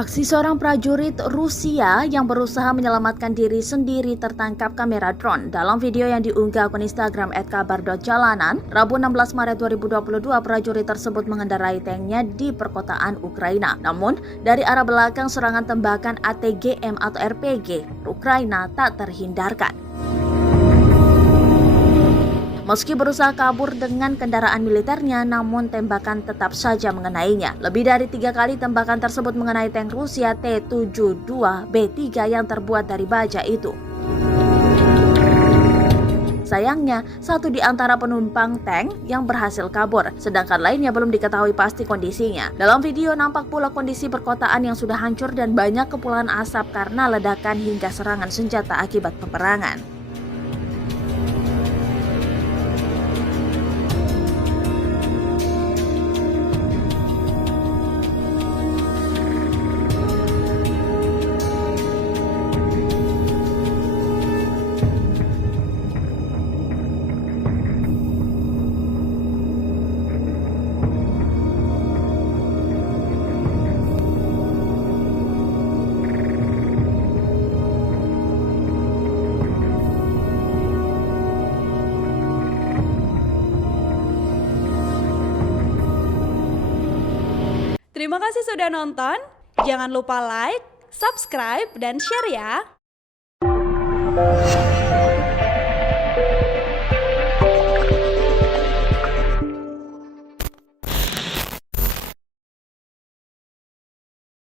Aksi seorang prajurit Rusia yang berusaha menyelamatkan diri sendiri tertangkap kamera drone. Dalam video yang diunggah akun Instagram @kabar.jalanan, Rabu 16 Maret 2022, prajurit tersebut mengendarai tanknya di perkotaan Ukraina. Namun, dari arah belakang serangan tembakan ATGM atau RPG Ukraina tak terhindarkan. Meski berusaha kabur dengan kendaraan militernya, namun tembakan tetap saja mengenainya. Lebih dari 3 kali tembakan tersebut mengenai tank Rusia T-72B3 yang terbuat dari baja itu. Sayangnya, satu di antara penumpang tank yang berhasil kabur, sedangkan lainnya belum diketahui pasti kondisinya. Dalam video nampak pula kondisi perkotaan yang sudah hancur dan banyak kepulan asap karena ledakan hingga serangan senjata akibat peperangan. Terima kasih sudah nonton. Jangan lupa like, subscribe, dan share ya.